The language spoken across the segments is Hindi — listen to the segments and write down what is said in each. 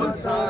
Hussein,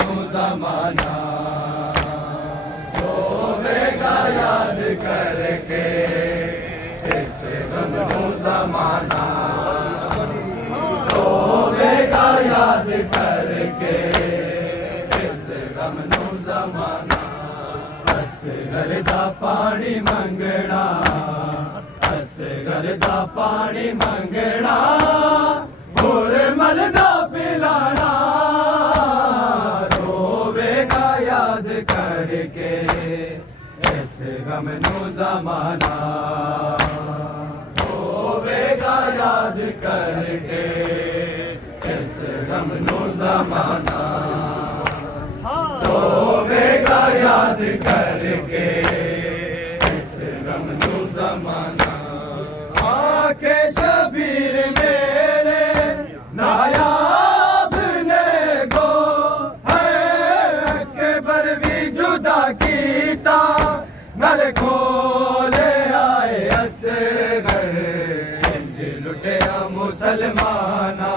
नू ज़माना रोवेगा याद करके इस गम नू ज़माना रोवेगा याद करके इस गम नू ज़माना असगर दा पानी मंगना असगर दा पानी मंगना होर मलदा पिलाना रोवेगा याद करके इस गम नू ज़माना रोवेगा याद करके इस गम नू ज़माना रोवेगा याद करके इस गम नू ज़माना आके शबीर मेरे नायाब ने गो है अकबर भी जुदा कीता नल खोले आए असगर इंज लुटिया मुसलमाना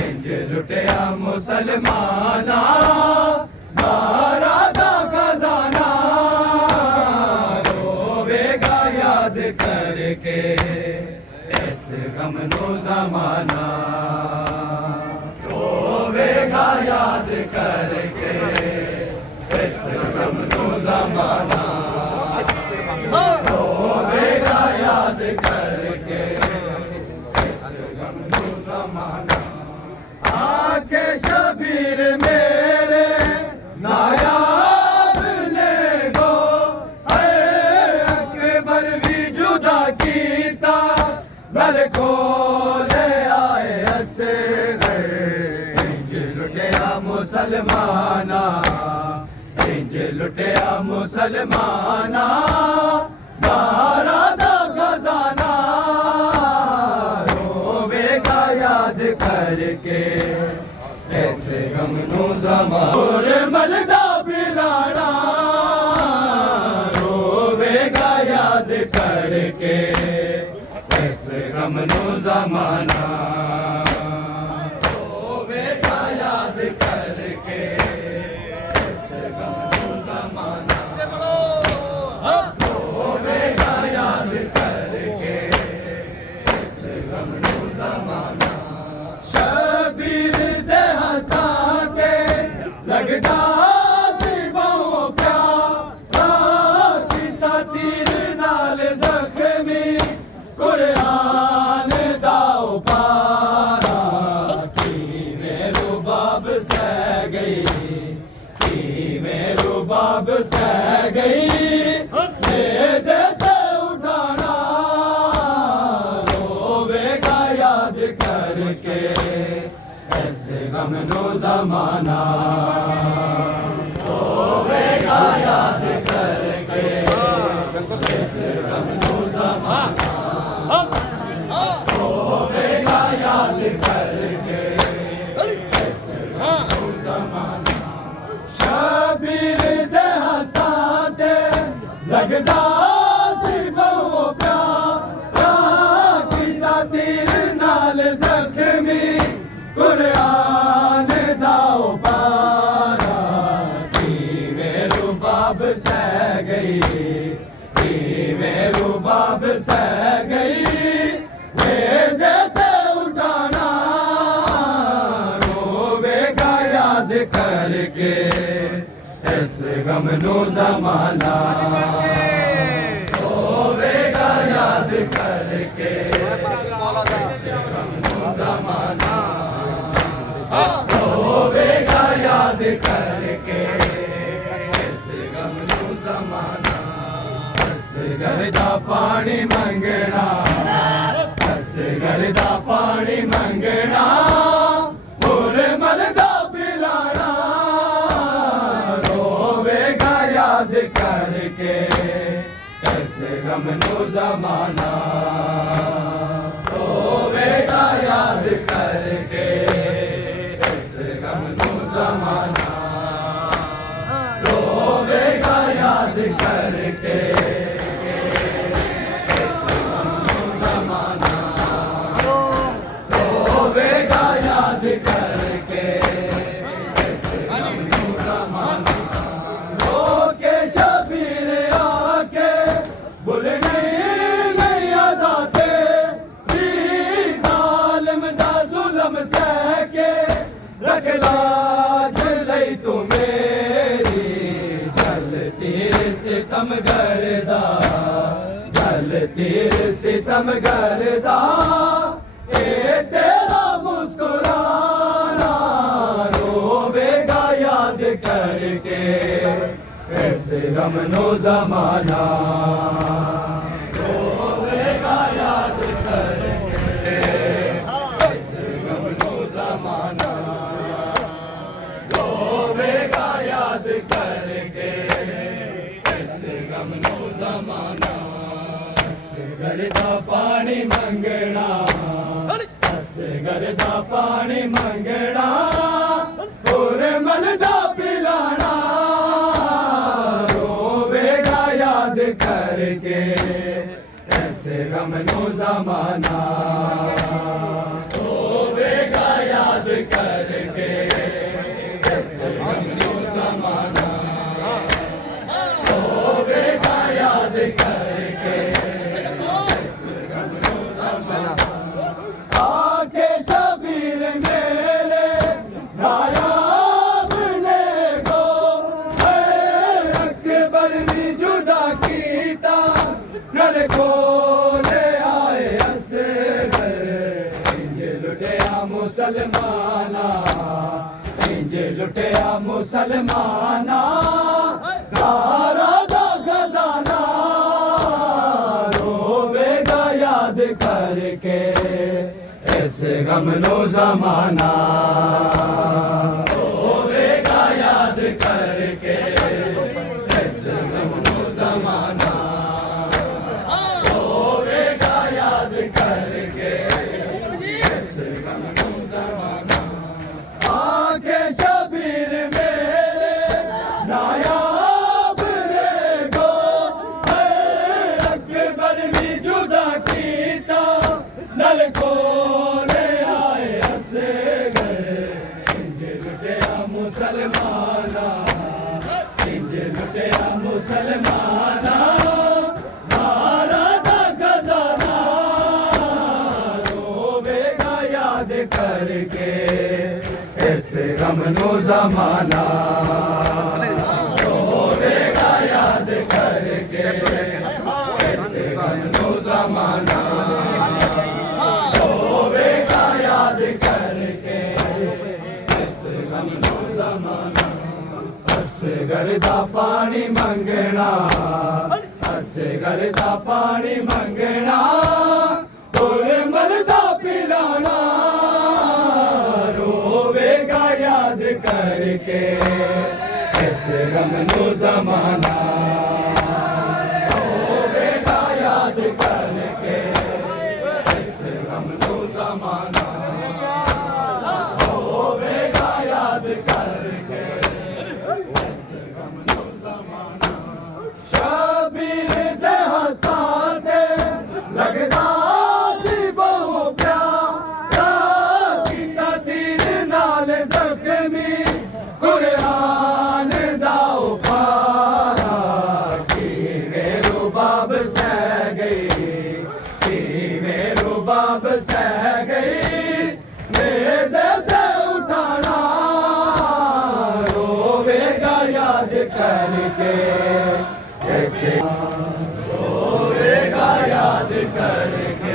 इंज लुटिया मुसलमाना ज़ारा दा खजाना रोवेगा याद करके इस गम नू ज़माना रोवेगा याद करके इस गम नू ज़माना रोवेगा याद करके इस गम नू ज़माना आके शबीर मेरे नायाब ने गो अकबर भी जुदा कीता नल खोले आए असगर इंज लुटिया मुसलमाना इंज लुटिया मुसलमाना ज़ारा दा खजाना रोवेगा याद करके ऐसे गम नू ज़माना और मलदा पिलाना रोवेगा याद करके ऐसे गम नू ज़माना रोवेगा याद करके ऐसे गम नू ज़माना रोवेगा याद करके ऐसे गम नू ज़माना शबीर दे हथा के लगदा सी बहु प्यार कीता तीर नाल ज़ख्मी कुरान दा उपारा किवें रुबाब सह गई किवें रुबाब सह गई नेज़े ते उठाना रोवेगा याद करके ऐसे गम नू ज़माना रोवेगा याद करके ऐसे गम नू ज़माना रोवेगा याद करके ऐसे गम नू ज़माना शबीर दे हथा ते लगदा सी बहु प्यार कीता तीर नाल ज़ख्मी कुरान दा उपारा किवें रुबाब सह गई किवें रुबाब सह गई नेज़े ते उठाना रोवेगा याद करके इस गम नू ज़माना रोवेगा याद करके इस गम नू ज़माना रोवेगा याद करके इस गम नू ज़माना असगर दा पानी मंगना असगर दा पानी मंगना होर मलदा पिलाना रोवेगा याद करके इस गम नू ज़माना रोवेगा याद करके इस गम नू ज़माना रोवेगा याद करके इस गम नू ज़माना रोवेगा याद करके लाज लई तू मेरी जलती सितम करदा जलती सितम करदा ए तेरा मुस्कुराना रोवेगा याद करके ऐसे गम नो जमाना रोवेगा याद करके ऐसे गम नो जमाना रोवेगा याद करके ऐसे गम नो जमाना गरदा पानी मंगना गरदा पानी मंगना और मलदा पिलाना रोवेगा याद करके ऐसे गम नो जमाना रोवेगा याद करके ऐसे गम नो जमाना रोवेगा याद करके ऐसे गम नो जमाना आके शबीर मेरे नायाब ने को अकबर ने जुदा कीता नर को ले आए असगर इंज लुटिया मुसलमाना इंज लुटिया मुसलमाना सारा दा खजाना रोवेगा याद करके ऐसे गम नो जमाना रोवेगा याद करके ऐसे गम नो जमाना रोवेगा याद करके ऐसे गम नो जमाना आके शबीर मेरे नायाब ने को अकबर भी जुदा कीता नल को मुसलमाना इंज लुटिया मुसलमाना सारा दा खजाना रोवेगा याद करके ऐसे गम नो जमाना रोवेगा याद करके ऐसे गम नो जमाना रोवेगा याद करके ऐसे गम नो जमाना असगरदा पानी मंगना असगरदा पानी मंगना और मलदा पिलाना रोवेगा याद करके ऐसे गम नो जमाना रोवेगा याद करके ऐसे गम नो जमाना रोवेगा याद करके शबीर दे हत्थां ते लगदा सी बहु प्यारा कीता तीर नाल जख्मी कुरान दा उपारा किवें रुबाब सह गई किवें रुबाब सह गई नेज़े ते उठाना रोवेगा याद करके ऐसे रोवेगा याद करके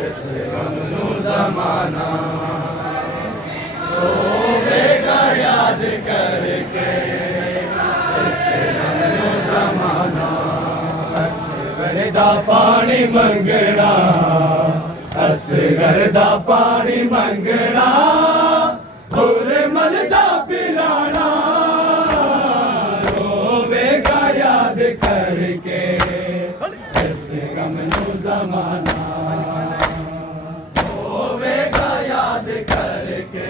ऐसे गम नो जमाना रोवेगा याद करके ऐसे गम नो जमाना असगरदा पानी मंगना असगरदा पानी मंगना और मलदा पिलाना रोवेगा याद करके ऐसे गम नो जमाना रोवेगा याद करके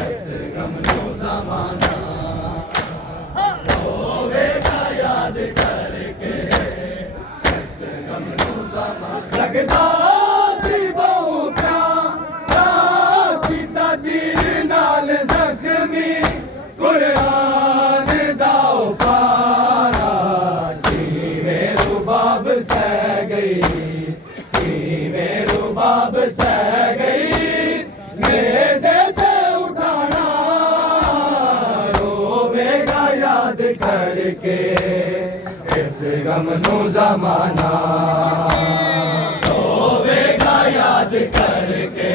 ऐसे गम नो जमाना रोवेगा याद करके ऐसे गम नो जमाना लगदा सी बहु प्यारा कीता तीर नाल जख्मी कुरान दा उपारा किवें रुबाब सह गई किवें रुबाब सह गई नेज़े ते गम नू ज़माना होवेगा याद करके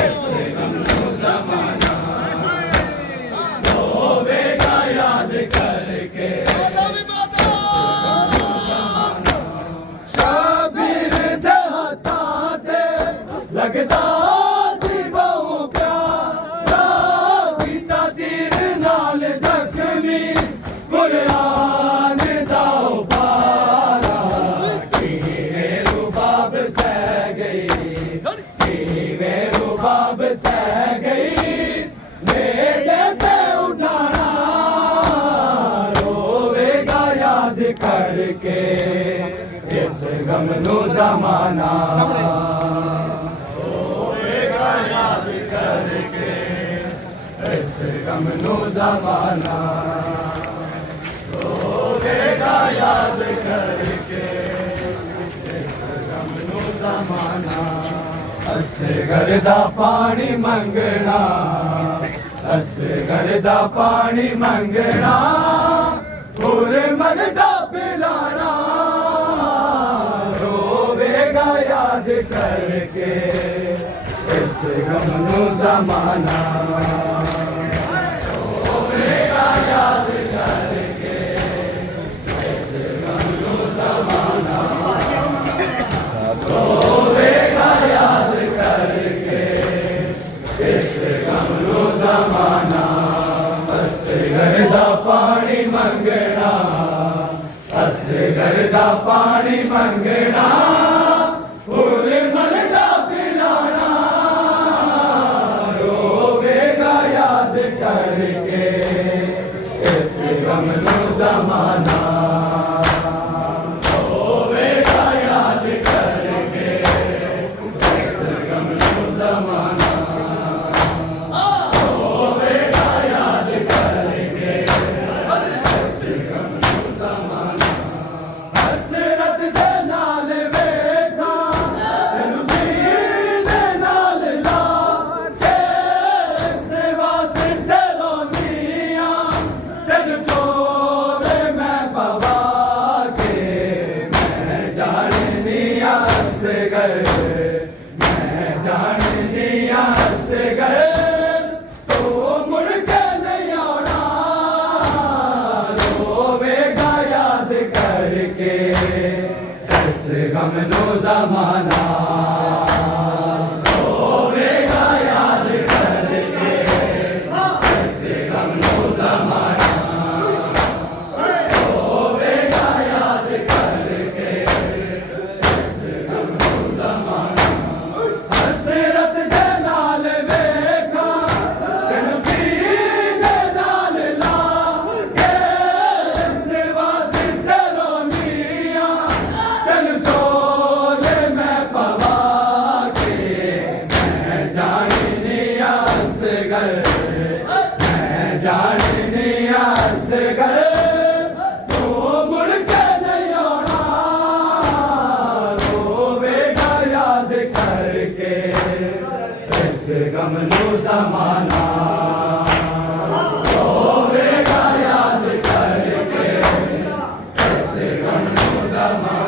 इस गम नू ज़माना होवेगा याद करके शाबिर दे हत्थां ते लगदा सी बहु प्यारा कीता तीर नाल जख्मी कुरान दा उपारा किवें रुबाब सह गई किवें रुबाब सह गई मेरे ते उठाना रोवेगा याद करके इस गम नू ज़माना होवेगा याद करके इस गम नू ज़माना होवेगा याद करके इस गम नू ज़माना असगर दा पानी मंगना असगर दा पानी मंगना पूरे मन दा पिलाना रोवेगा याद करके इस गम नू ज़माना होवेगा याद करके इस गम नू ज़माना होवेगा याद करके इस गम नू ज़माना असगर दा पानी मंगना असगर दा पानी मंगना पूरे मन दा पिलाना रोवेगा याद करके इस गम नू ज़माना होवेगा याद करके इस गम नू ज़माना होवेगा याद करके इस गम नू ज़माना हसरत दे नाल वेखा तैनू सीने नाल ला के सेवा सिद्ध रोनियां तैनू चोरे मैं पवा के मैं जाननी असगर मैं जाननी असगर तो मुड़ के नहीं आना रोवेगा याद करके इस गम नू ज़माना होवेगा याद करके इस गम नू ज़माना होवेगा याद करके इस गम नू ज़माना हसरत दे नाल वेखा तैनू सीने नाल ला के सेवा सिद्ध रोनियां तैनू चोले मैं पवा के मैं जाननी असगर मैं जाननी असगर तू मुड़ के नहीं आना रोवेगा याद करके इस गम नू ज़माना होवेगा याद करके इस गम नू ज़माना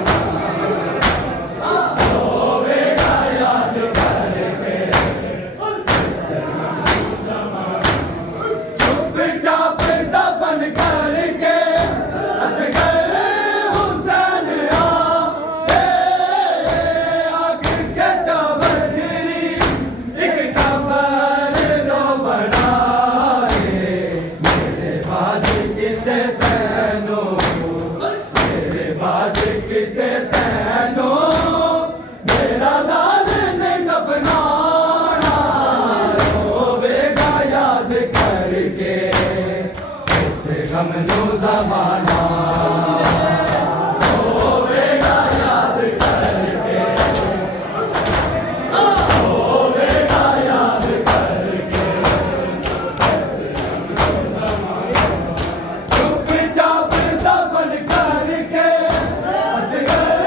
होवेगा याद करके इस गम नू ज़माना चुपचाप दफन करके असगर हुसैन आग के चबधरी एक कबर रो बनाए मेरे बाद किसे तैनो मेरे बाद किसे तैनो मेरा दाद नहीं दफनाना रोवेगा याद करके इस गम नू ज़माना होवेगा याद करके होवेगा याद करके चुपचाप दफन करके असगर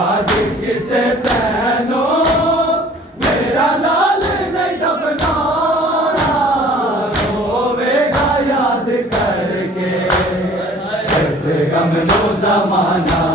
आज किसे तैनो मेरा लाल नहीं दफनाना, रोवेगा याद करके इस गम नो जमाना।